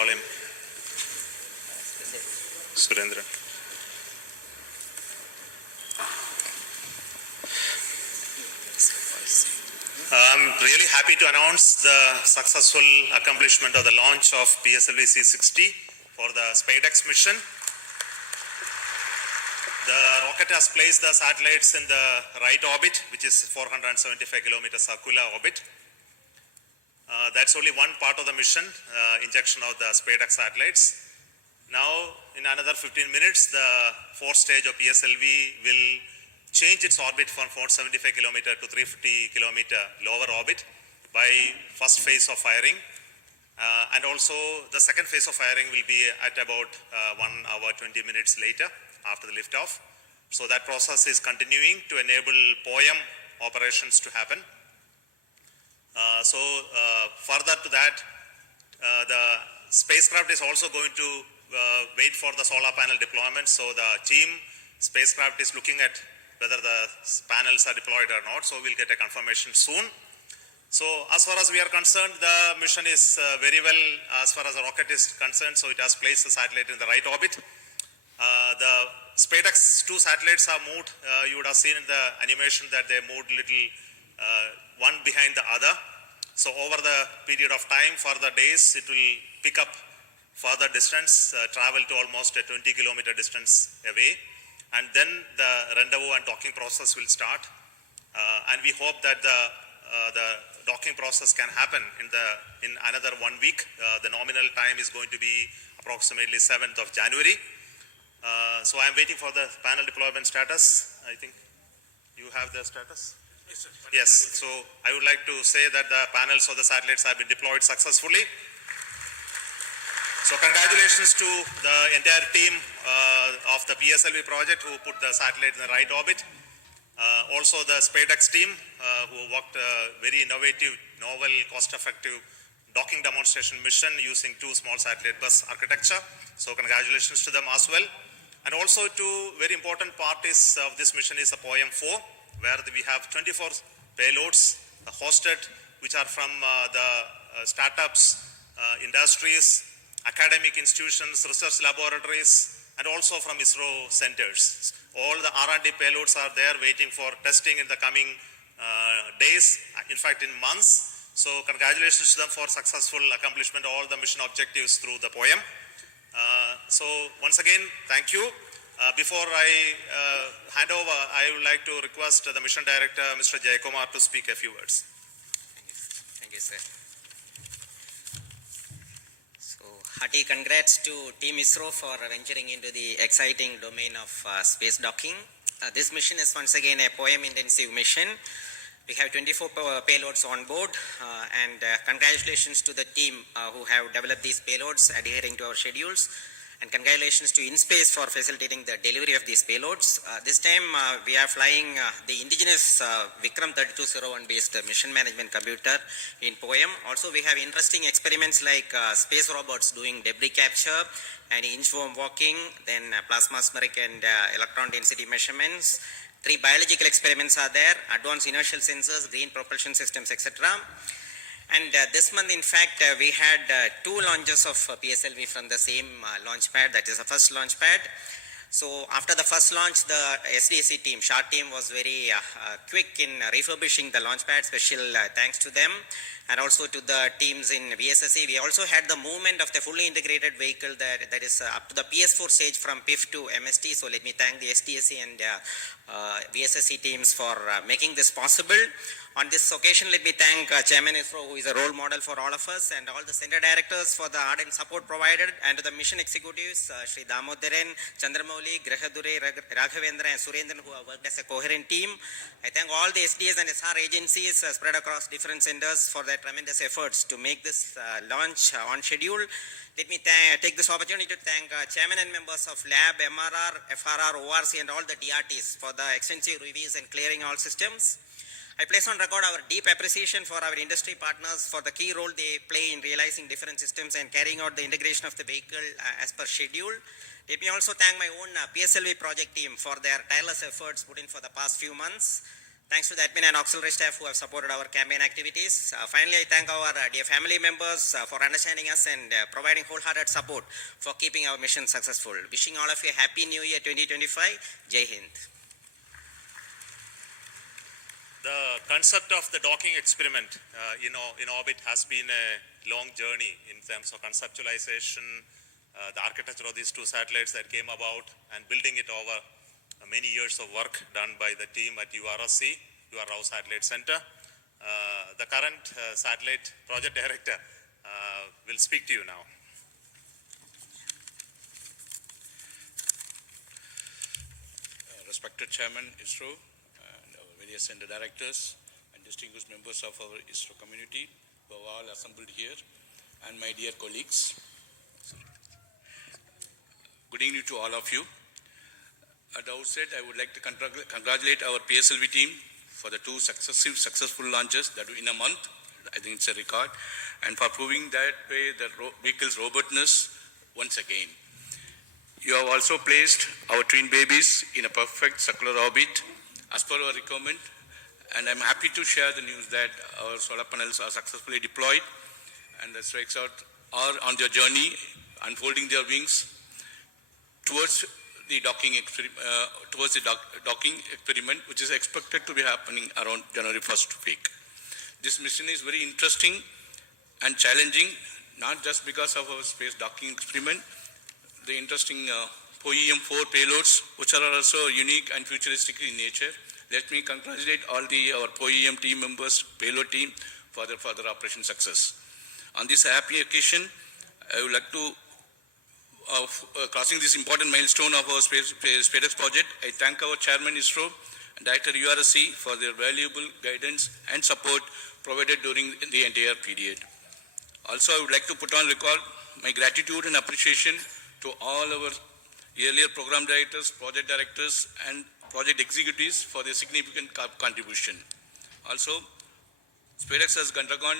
call him? Surendra. I'm really happy to announce the successful accomplishment of the launch of Pslv-c60 for the Spadex mission. The rocket has placed the satellites in the right orbit, which is 475 kilometer circular orbit. That's only one part of the mission, injection of the Spadex satellites. Now, in another 15 minutes, the fourth stage of PSLV will change its orbit from 475 kilometer to 350 kilometer lower orbit by first phase of firing. And also, the second phase of firing will be at about 1 hour 20 minutes later after the liftoff. So that process is continuing to enable POEM operations to happen. Further to that, the spacecraft is also going to wait for the solar panel deployment. So the team spacecraft is looking at whether the panels are deployed or not. So we'll get a confirmation soon. So as far as we are concerned, the mission is very well as far as the rocket is concerned. So it has placed the satellite in the right orbit. The Spadex 2 satellites are moved. You would have seen in the animation that they moved little one behind the other. So over the period of time, for the days, it will pick up further distance, travel to almost a 20 kilometer distance away. And then the rendezvous and docking process will start. And we hope that the docking process can happen in another 1 week. The nominal time is going to be approximately 7th of January. So I'm waiting for the panel deployment status. I think you have the status? Yes, sir. Yes, so I would like to say that the panels of the satellites have been deployed successfully. So congratulations to the entire team of the PSLV project who put the satellite in the right orbit. Also the Spadex team who worked very innovative, novel, cost-effective docking demonstration mission using 2 small satellite bus architecture. So congratulations to them as well. And also two very important parts of this mission is a POEM 4, where we have 24 payloads hosted, which are from the startups, industries, academic institutions, research laboratories, and also from Isro centers. All the R&D payloads are there waiting for testing in the coming days, in fact in months. So congratulations to them for successful accomplishment of all the mission objectives through the POEM. So once again, thank you. Before I hand over, I would like to request the mission director, Mr. Jayakumar, to speak a few words. Thank you, sir. Hearty congrats to Team Isro for venturing into the exciting domain of space docking. This mission is once again a POEM intensive mission. We have 24 payloads on board and congratulations to the team who have developed these payloads adhering to our schedules, and congratulations to InSpace for facilitating the delivery of these payloads. This time we are flying the indigenous Vikram 3201 based mission management computer in POEM. Also we have interesting experiments like space robots doing debris capture and inchworm walking, then plasmaspheric and electron density measurements. 3 biological experiments are there, advanced inertial sensors, green propulsion systems, etc. And this month, in fact, we had 2 launches of PSLV from the same launch pad, that is the first launch pad. So after the first launch, the SDSC team, SHART team, was very quick in refurbishing the launch pad. Special thanks to them, and also to the teams in VSSC. We also had the movement of the fully integrated vehicle that is up to the PS4 stage from PIF to MST. So let me thank the SDSC and VSSC teams for making this possible. On this occasion, let me thank Chairman Isro, who is a role model for all of us, and all the center directors for the ardent support provided, and to the mission executives, Sri Damodaran, Chandramouli, Grahadure, Raghavendra, and Surendran, who have worked as a coherent team. I thank all the SDS and SR agencies spread across different centers for their tremendous efforts to make this launch on schedule. Let me take this opportunity to thank chairman and members of Lab, MRR, FRR, ORC, and all the DRTs for the extensive reviews and clearing all systems. I place on record our deep appreciation for our industry partners for the key role they play in realizing different systems and carrying out the integration of the vehicle as per schedule. Let me also thank my own PSLV project team for their tireless efforts put in for the past few months. Thanks to the admin and auxiliary staff who have supported our campaign activities. Finally, I thank our dear family members for understanding us and providing wholehearted support for keeping our mission successful. Wishing all of you a happy new year 2025. Jai Hind. The concept of the docking experiment in orbit has been a long journey in terms of conceptualization, the architecture of these two satellites that came about, and building it over many years of work done by the team at URSC, URAO Satellite Center. The current satellite project director will speak to you now. Respected Chairman Isro and our various center directors and distinguished members of our Isro community who are all assembled here, and my dear colleagues. Good evening to all of you. At the outset, I would like to congratulate our Pslv team for the two successful launches that in a month. I think it's a record, and for proving that way the vehicle's robustness once again. You have also placed our twin babies in a perfect circular orbit as per our requirement, and I'm happy to share the news that our solar panels are successfully deployed and the strikes are on their journey, unfolding their wings towards the docking experiment, which is expected to be happening around January 1st week. This mission is very interesting and challenging, not just because of our space docking experiment, the interesting POEM-4 payloads, which are also unique and futuristic in nature. Let me congratulate all our POEM team members, payload team, for their further operation success. On this happy occasion, I would like to crossing this important milestone of our Spadex project, I thank our Chairman Isro and Director URSC for their valuable guidance and support provided during the entire period. Also, I would like to put on record my gratitude and appreciation to all our earlier program directors, project directors, and project executives for their significant contribution. Also, Spadex has undergone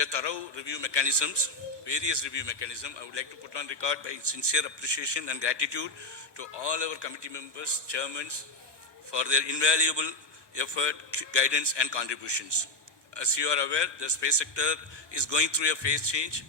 a thorough review mechanisms, various review mechanisms. I would like to put on record my sincere appreciation and gratitude to all our committee members, chairmen, for their invaluable effort, guidance, and contributions. As you are aware, the space sector is going through a phase change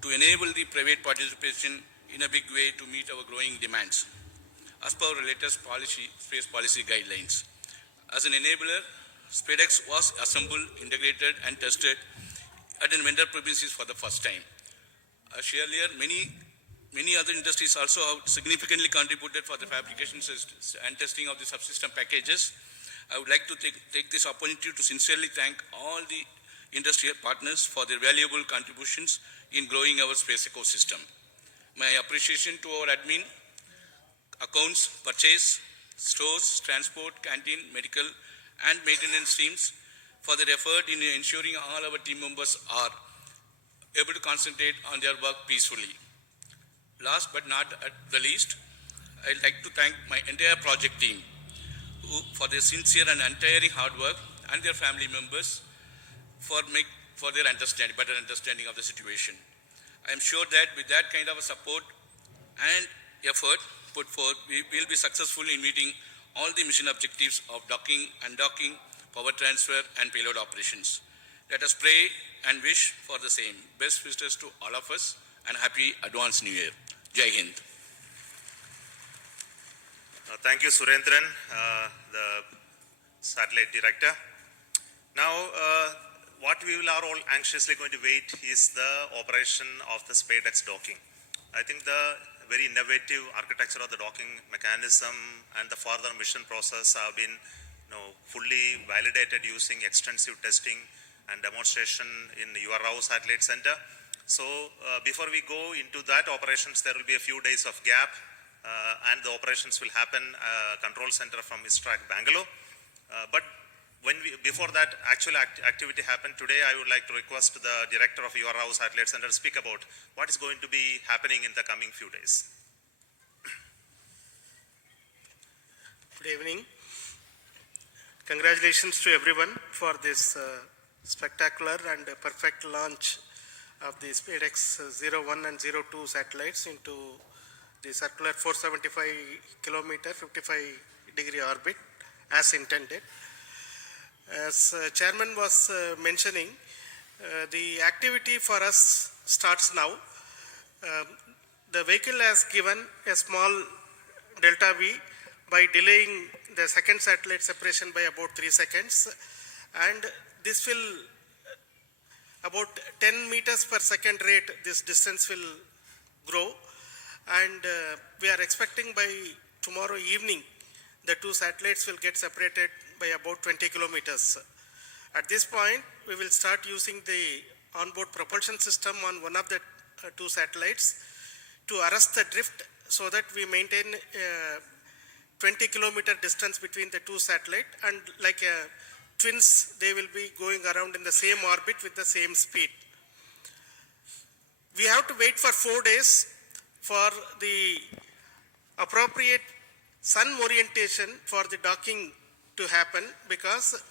to enable the private participation in a big way to meet our growing demands, as per our latest space policy guidelines. As an enabler, Spadex was assembled, integrated, and tested at a vendor premises for the first time. As earlier, many other industries also have significantly contributed for the fabrication and testing of the subsystem packages. I would like to take this opportunity to sincerely thank all the industry partners for their valuable contributions in growing our space ecosystem. My appreciation to our admin, accounts, purchase, stores, transport, canteen, medical, and maintenance teams for their effort in ensuring all our team members are able to concentrate on their work peacefully. Last but not at the least, I'd like to thank my entire project team for their sincere and untiring hard work, and their family members for their better understanding of the situation. I am sure that with that kind of a support and effort put forth, we will be successful in meeting all the mission objectives of docking, undocking, power transfer, and payload operations. Let us pray and wish for the same. Best wishes to all of us, and happy advanced New Year. Jai Hind. Thank you, Surendran, the satellite director. Now, what we are all anxiously going to wait is the operation of the Spadex docking. I think the very innovative architecture of the docking mechanism and the further mission process have been fully validated using extensive testing and demonstration in URAO Satellite Center. So before we go into that operations, there will be a few days of gap and the operations will happen control center from ISRO Bangalore. But before that actual activity happened today, I would like to request the director of URAO Satellite Center to speak about what is going to be happening in the coming few days. Good evening. Congratulations to everyone for this spectacular and perfect launch of the Spadex 01 and 02 satellites into the circular 475 kilometer 55-degree orbit as intended. As Chairman was mentioning, the activity for us starts now. The vehicle has given a small delta V by delaying the second satellite separation by about 3 seconds, and this will about 10 meters per second rate, this distance will grow, and we are expecting by tomorrow evening the two satellites will get separated by about 20 kilometers. At this point, we will start using the onboard propulsion system on one of the two satellites to arrest the drift so that we maintain 20 kilometer distance between the two satellites, and like twins, they will be going around in the same orbit with the same speed. We have to wait for 4 days for the appropriate sun orientation for the docking to happen, because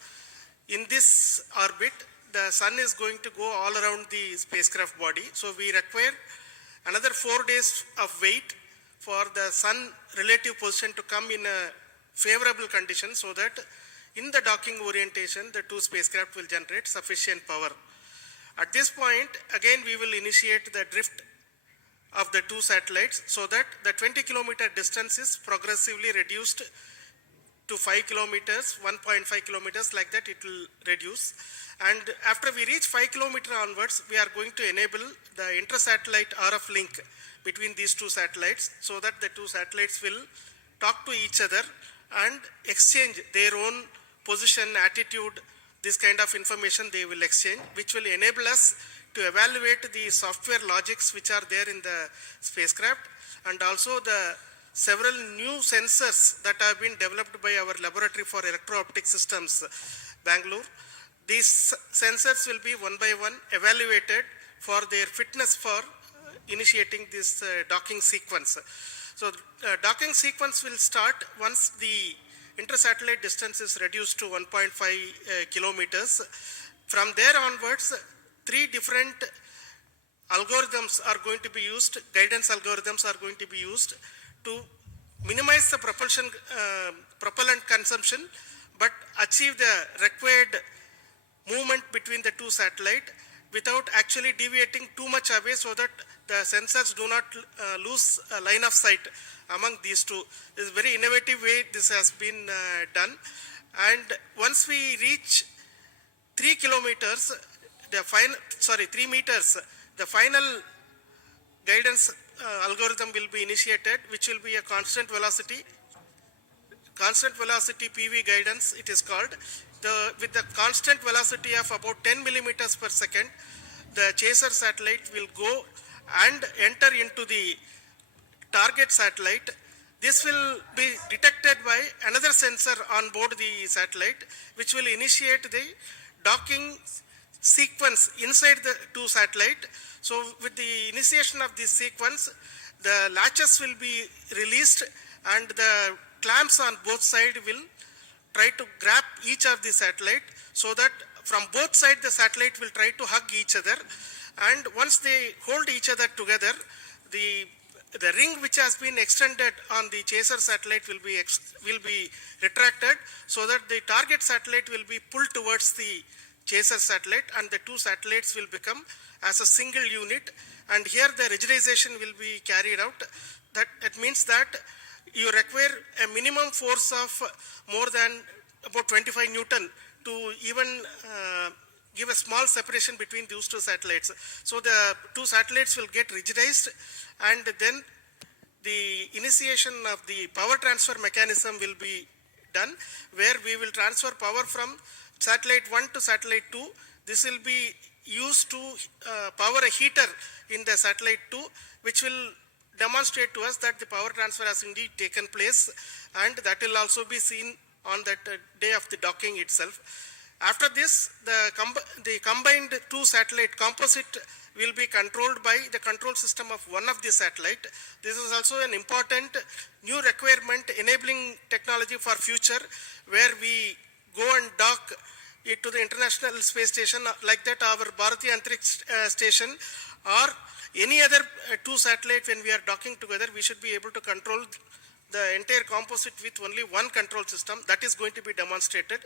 in this orbit, the sun is going to go all around the spacecraft body. So we require another 4 days of wait for the sun relative position to come in a favorable condition, so that in the docking orientation, the two spacecraft will generate sufficient power. At this point, again, we will initiate the drift of the two satellites so that the 20 kilometer distance is progressively reduced to 5 kilometers, 1.5 kilometers, like that it will reduce. And after we reach 5 kilometer onwards, we are going to enable the inter-satellite RF link between these two satellites so that the two satellites will talk to each other and exchange their own position, attitude, this kind of information they will exchange, which will enable us to evaluate the software logics which are there in the spacecraft, and also the several new sensors that have been developed by our laboratory for electro-optic systems, Bangalore. These sensors will be one by one evaluated for their fitness for initiating this docking sequence. So docking sequence will start once the inter-satellite distance is reduced to 1.5 kilometers. From there onwards, 3 different algorithms are going to be used, guidance algorithms are going to be used to minimize the propellant consumption, but achieve the required movement between the two satellites without actually deviating too much away, so that the sensors do not lose a line of sight among these two. This is a very innovative way this has been done. And once we reach 3 kilometers, 3 meters, the final guidance algorithm will be initiated, which will be a constant velocity PV guidance, it is called. With the constant velocity of about 10 millimeters per second, the chaser satellite will go and enter into the target satellite. This will be detected by another sensor on board the satellite, which will initiate the docking sequence inside the two satellites. So with the initiation of this sequence, the latches will be released and the clamps on both sides will try to grab each of the satellite, so that from both sides the satellite will try to hug each other, and once they hold each other together, the ring which has been extended on the chaser satellite will be retracted, so that the target satellite will be pulled towards the chaser satellite, and the two satellites will become as a single unit. And here the rigidization will be carried out. That means that you require a minimum force of more than about 25 Newton to even give a small separation between those two satellites. So the two satellites will get rigidized, and then the initiation of the power transfer mechanism will be done, where we will transfer power from satellite 1 to satellite 2. This will be used to power a heater in the satellite 2, which will demonstrate to us that the power transfer has indeed taken place, and that will also be seen on that day of the docking itself. After this, the combined two satellite composite will be controlled by the control system of one of the satellite. This is also an important new requirement enabling technology for future, where we go and dock it to the International Space Station, like that our Bharatiya Antariksh Station, or any other two satellites. When we are docking together, we should be able to control the entire composite with only one control system. That is going to be demonstrated.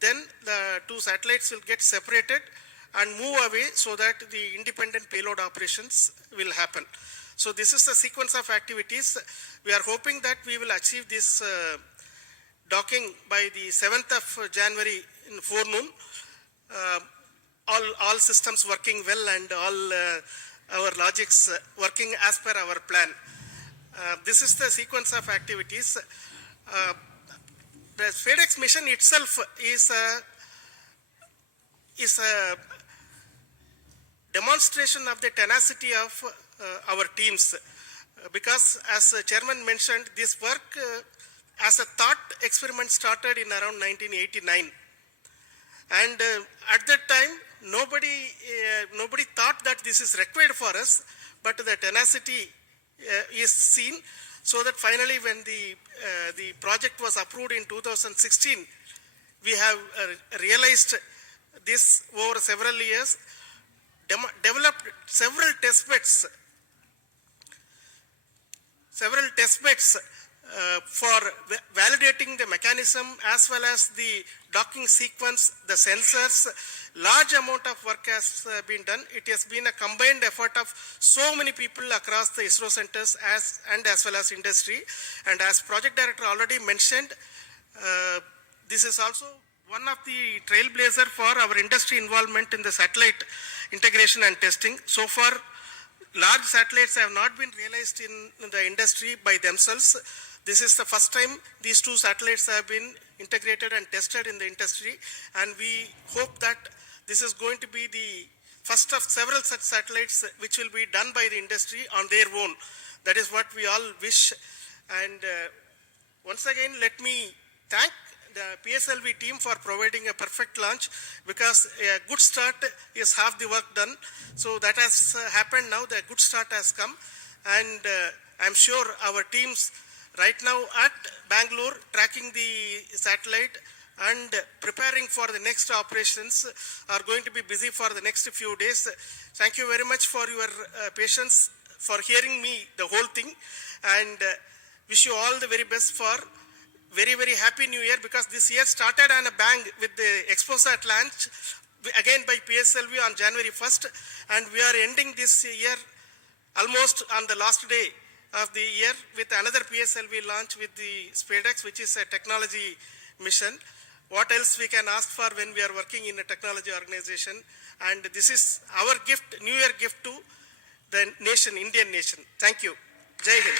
Then the two satellites will get separated and move away so that the independent payload operations will happen. So this is the sequence of activities. We are hoping that we will achieve this docking by the 7th of January in forenoon. All systems working well and all our logics working as per our plan. This is the sequence of activities. The Spadex mission itself is a demonstration of the tenacity of our teams, because as Chairman mentioned, this work as a thought experiment started in around 1989, and at that time nobody thought that this is required for us, but the tenacity is seen, so that finally when the project was approved in 2016, we have realized this over several years, developed several test beds for validating the mechanism as well as the docking sequence, the sensors. Large amount of work has been done. It has been a combined effort of so many people across the Isro centers as well as industry. And as Project Director already mentioned, this is also one of the trailblazer for our industry involvement in the satellite integration and testing. So far, large satellites have not been realized in the industry by themselves. This is the first time these two satellites have been integrated and tested in the industry, and we hope that this is going to be the first of several such satellites which will be done by the industry on their own. That is what we all wish. And once again, let me thank the PSLV team for providing a perfect launch, because a good start is half the work done. So that has happened now. The good start has come, and I'm sure our teams right now at Bangalore tracking the satellite and preparing for the next operations are going to be busy for the next few days. Thank you very much for your patience, for hearing me the whole thing, and wish you all the very best for very, very happy new year, because this year started on a bang with the ExpoSat launch again by PSLV on January 1st, and we are ending this year almost on the last day of the year with another PSLV launch with the Spadex, which is a technology mission. What else we can ask for when we are working in a technology organization? And this is our gift, New Year gift to the nation, Indian nation. Thank you. Jai Hind.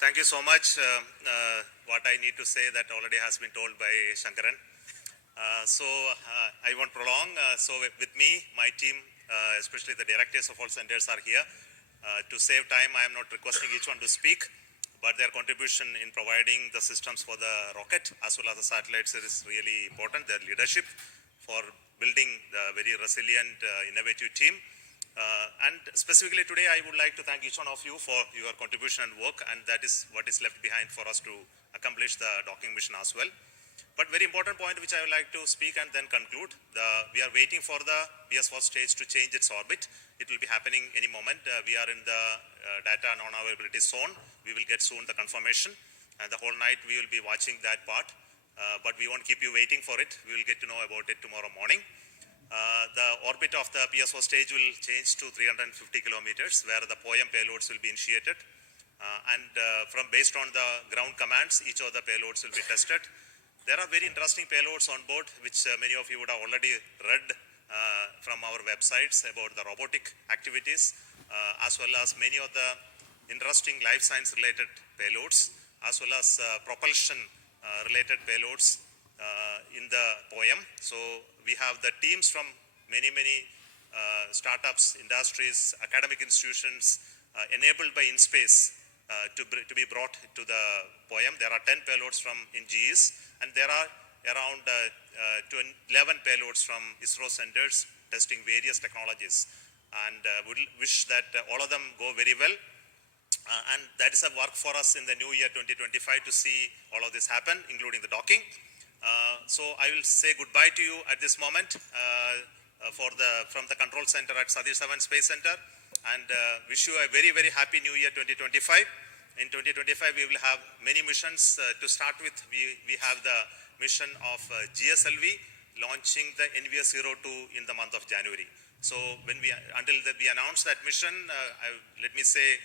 Thank you so much. What I need to say that already has been told by Shankaran. I won't prolong. So with me, my team, especially the directors of all centers are here. To save time, I am not requesting each one to speak, but their contribution in providing the systems for the rocket as well as the satellites is really important. Their leadership for building the very resilient, innovative team. And specifically today, I would like to thank each one of you for your contribution and work, and that is what is left behind for us to accomplish the docking mission as well. But very important point which I would like to speak and then conclude, we are waiting for the PS4 stage to change its orbit. It will be happening any moment. We are in the data non-availability zone. We will get soon the confirmation, and the whole night we will be watching that part. But we won't keep you waiting for it. We will get to know about it tomorrow morning. The orbit of the PS4 stage will change to 350 kilometers, where the POEM payloads will be initiated. Based on the ground commands, each of the payloads will be tested. There are very interesting payloads on board, which many of you would have already read from our websites about the robotic activities, as well as many of the interesting life science related payloads, as well as propulsion related payloads in the POEM. So we have the teams from many startups, industries, academic institutions enabled by InSpace to be brought to the POEM. There are 10 payloads from NGEs, and there are around 11 payloads from Isro centers testing various technologies. And we wish that all of them go very well. And that is a work for us in the new year 2025 to see all of this happen, including the docking. So I will say goodbye to you at this moment from the control center at Satish Dhawan Space Center. and wish you a very, very happy New Year 2025. In 2025, we will have many missions. To start with, we have the mission of GSLV launching the NVS02 in the month of January. So when we announce that mission, let me say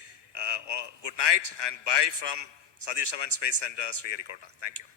good night and bye from Satish Dhawan Space Center, Sriharikota. Thank you.